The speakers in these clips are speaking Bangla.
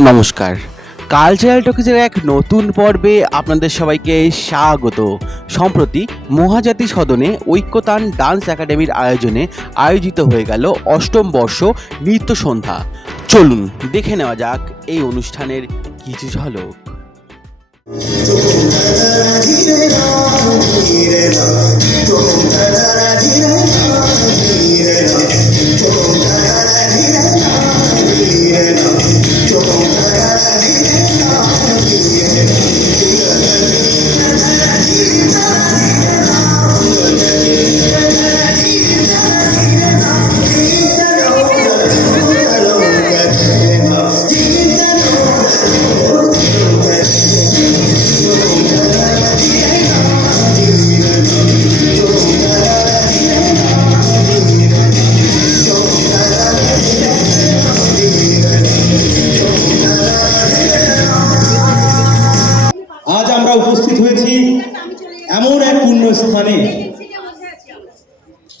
নমস্কার কালচারাল টকিজের এক নতুন পর্বে আপনাদের সবাইকে স্বাগত সম্প্রতি মহাজাতি সদনে ঐক্যতান ডান্স একাডেমির আয়োজনে আয়োজিত হয়ে গেল অষ্টম বর্ষ নৃত্য সন্ধ্যা চলুন দেখে নেওয়া যাক এই অনুষ্ঠানের কিছু ঝলক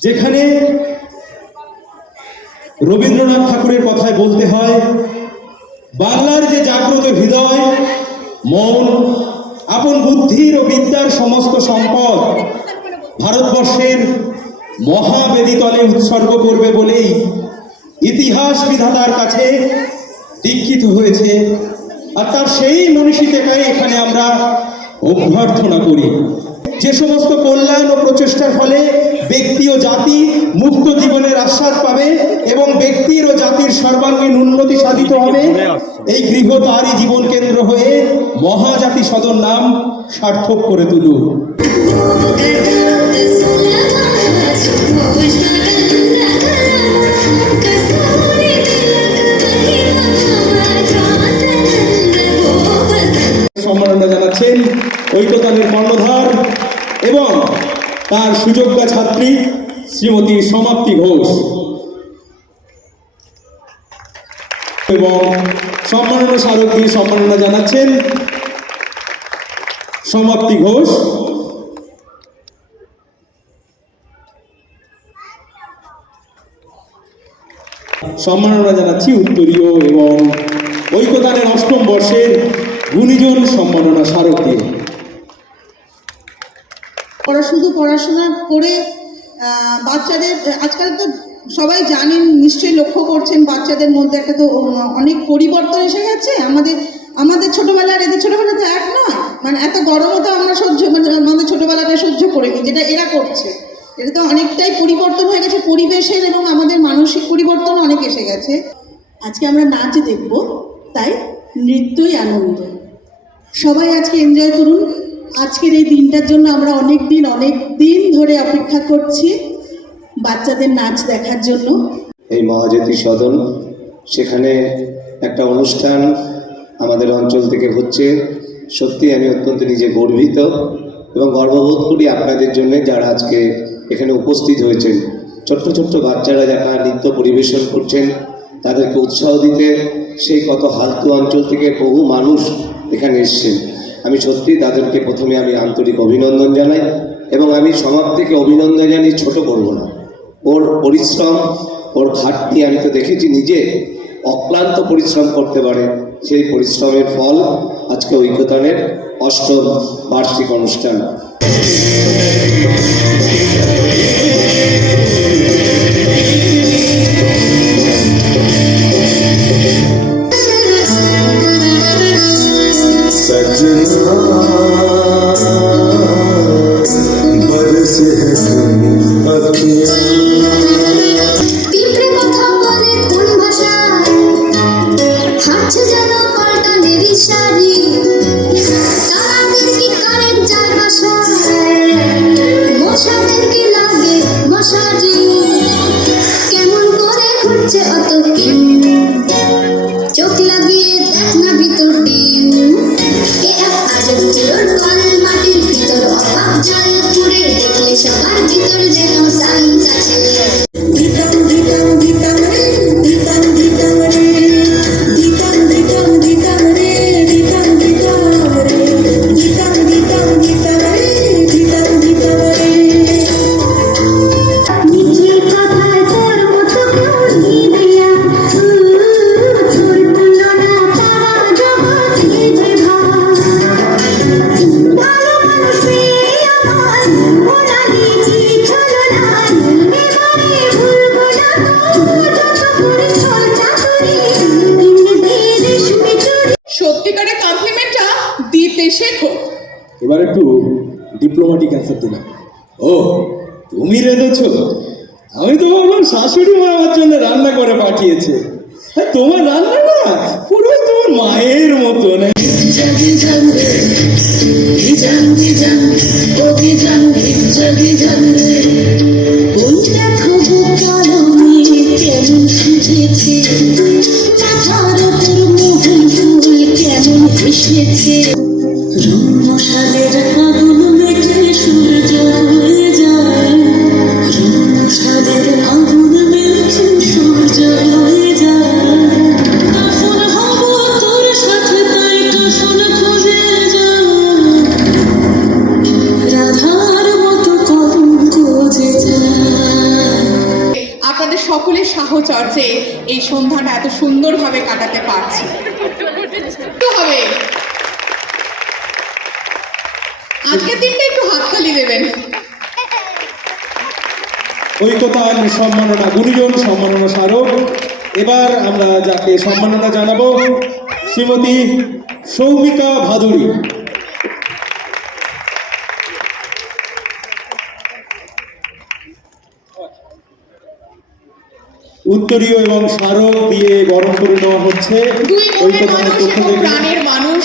যেখানে রবীন্দ্রনাথ ঠাকুরের কথায় বলতে হয়, বাংলার যে জাগ্রত হৃদয়, মন, আপন বুদ্ধির ও বিদ্যার সমস্ত সম্পদ ভারতবর্ষের মহাবেদিতলে উৎসর্গ করবে বলেই ইতিহাস বিধাতার কাছে দীক্ষিত হয়েছে। আর তার সেই মনীষীতেটাই এখানে আমরা অভ্যর্থনা করি। যে সমস্ত কল্যাণ ও প্রচেষ্টার ফলে ও সর্বাঙ্গীন উন্নতি সাধিত হবে। এই গৃহ তারই জীবন কেন্দ্র হয়ে মহাজাতি সদর নাম সার্থক করে তুলুক সম্মাননা জানাচ্ছেন ঐক্যতানের কর্ণধার এবং তার সুযোগ্যা ছাত্রী শ্রীমতী সমাপ্তি ঘোষ। স্মারক সম্মাননা জানাচ্ছেন সমাপ্তি ঘোষ। সম্মাননা জানাচ্ছি উত্তরীয় এবং ঐক্যদানের অষ্টম বর্ষের গুণীজন সম্মাননা স্মারক দিয়ে শুধু পড়াশোনা করে বাচ্চাদের, আজকাল তো সবাই জানেন নিশ্চয়ই লক্ষ্য করছেন বাচ্চাদের মধ্যে একটা তো অনেক পরিবর্তন এসে গেছে। আমাদের আমাদের ছোটবেলা আর এদের ছোটবেলা তো এক নয়। মানে এত গরমও তো আমরা সহ্য মানে আমাদের ছোটবেলাটা সহ্য করে নিই, যেটা এরা করছে। এটা তো অনেকটাই পরিবর্তন হয়ে গেছে, পরিবেশের এবং আমাদের মানসিক পরিবর্তন অনেক এসে গেছে। আজকে আমরা নাচ দেখব, তাই নৃত্যই আনন্দ। সবাই আজকে এনজয় করুন। আজকের এই দিনটার জন্য আমরা অনেক দিন অনেক দিন ধরে অপেক্ষা করছি বাচ্চাদের নাচ দেখার জন্য। এই মহাজাতি সদন, সেখানে একটা অনুষ্ঠান আমাদের অঞ্চল থেকে হচ্ছে। সত্যি আমি অত্যন্ত নিজে গর্বিত এবং গর্ববোধ করি আপনাদের জন্য যারা আজকে এখানে উপস্থিত হয়েছেন। ছোট্ট ছোট্ট বাচ্চারা যারা নৃত্য পরিবেশন করছেন, তাদেরকে উৎসাহ দিতে সেই কত হালতু অঞ্চল থেকে বহু মানুষ এখানে এসছেন। আমি সত্যি তাদেরকে প্রথমে আমি আন্তরিক অভিনন্দন জানাই এবং আমি সমাপ্তিকে অভিনন্দন জানিয়ে ছোট করব না। ওর পরিশ্রম, ওর ঘাটতি আমি তো দেখেছি নিজে। অক্লান্ত পরিশ্রম করতে পারে। সেই পরিশ্রমের ফল আজকে ঐক্যতানের অষ্টম বার্ষিক অনুষ্ঠান। পিঁপড়ে এবার একটু ডিপ্লোম্যাটিক অ্যান্সার দিলাম ও তুমি রেঁধেছো আমি তো ভাবলাম শাশুড়ি মা আমার জন্য রান্না করে পাঠিয়েছে হ্যাঁ তোমার রান্না না পুরো তোমার মায়ের মতো না ওই সাহচর্যে এই সন্ধ্যাটা এত সুন্দরভাবে কাটাতে পারছি। হবে? আজকের দিনটা একটু হাততালি দেবেন। ঐকতান সম্মাননা গুরুজন সম্মাননা স্মারক। এবার আমরা যাকে সম্মাননা জানাব, শ্রীমতী সৌমিকা ভাদুরী। উত্তরীয় এবং স্মারক দিয়ে বরণ করে নেওয়া হচ্ছে। প্রাণের মানুষ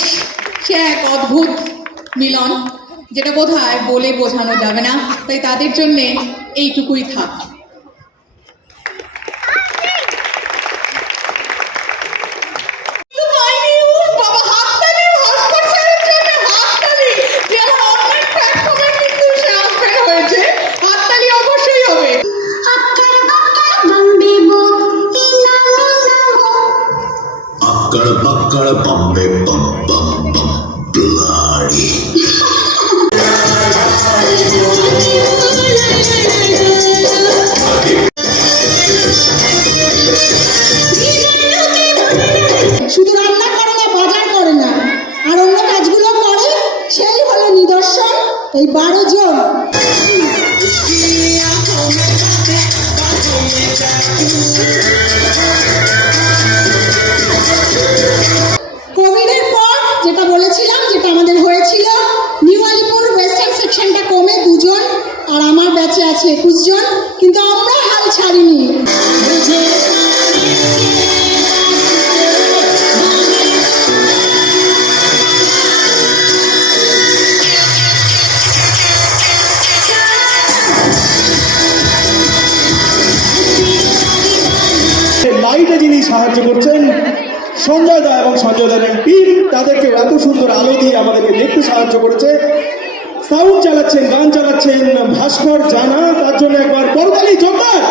সে এক অদ্ভুত মিলন যেটা বোধহয় বলে বোঝানো যাবে না। তাই তাদের জন্যে এইটুকুই থাক। সাহায্য করছেন। সঞ্জয় দা এবং সঞ্জয় দার টিম তাদেরকে এত সুন্দর আলো দিয়ে আমাদেরকে দেখতে সাহায্য করেছে। সাউন্ড চালাচ্ছেন, গান চালাচ্ছেন ভাস্কর জানা, তার জন্য একবার করতালি জোরদার।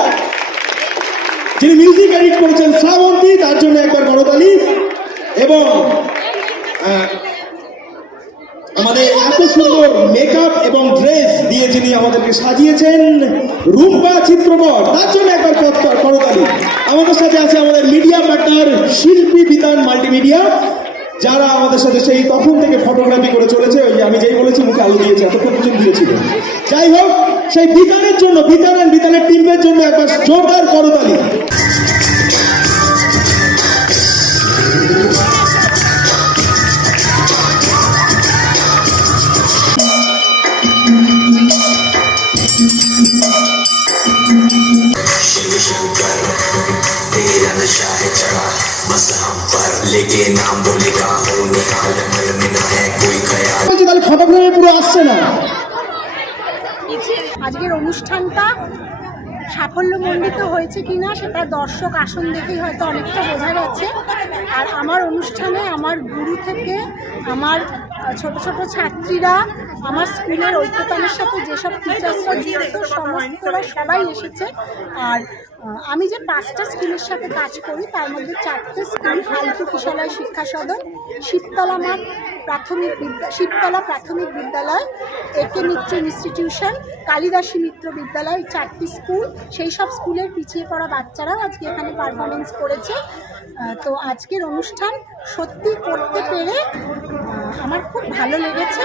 যিনি মিউজিক এডিট করেছেন শ্রাবন্তী তার জন্য একবার করতালি। এবং আমাদের এত সুন্দর মেকআপ এবং ড্রেস দিয়ে যিনি আমাদেরকে সাজিয়েছেন রূপা চিত্রকর, তার জন্য একবার কর- করতালি আমাদের সাথে আছে আমাদের মিডিয়া পার্টনার শিল্পী বিতান মাল্টিমিডিয়া যারা আমাদের সাথে সেই তখন থেকে ফটোগ্রাফি করে চলেছে। ওই আমি যেই বলেছি, মুখে আলো দিয়েছে, এতক্ষণ পর্যন্ত দিয়েছিল। যাই হোক, সেই বিতানের জন্য, বিতান and বিতানের টিমের জন্য একবার জোরদার করতালি বলছি পুরো আসছে না। আজকের অনুষ্ঠানটা সাফল্যমণ্ডিত হয়েছে কিনা সেটা দর্শক আসন দেখেই হয়তো অনেকটা বোঝা গেছে আর আমার অনুষ্ঠানে আমার গুরু থেকে আমার ছোট ছোট ছাত্রীরা আমার স্কুলের ঐক্যতানের সাথে যেসব টিচার্সরা যুক্ত সমস্তরা সবাই এসেছে। আর আমি যে পাঁচটা স্কুলের সাথে কাজ করি, তার মধ্যে চারটে স্কুল ফালতু কিশালয় শিক্ষা সদন, শিবতলা মাঠ প্রাথমিক বিদ্যা, শিবতলা প্রাথমিক বিদ্যালয় একে মিত্র ইনস্টিটিউশন, কালিদাসী মিত্র বিদ্যালয় চারটি স্কুল। সেই সব স্কুলের পিছিয়ে পড়া বাচ্চারাও আজকে এখানে পারফরমেন্স করেছে। তো আজকের অনুষ্ঠান সত্যি করতে পেরে আমার খুব ভালো লেগেছে।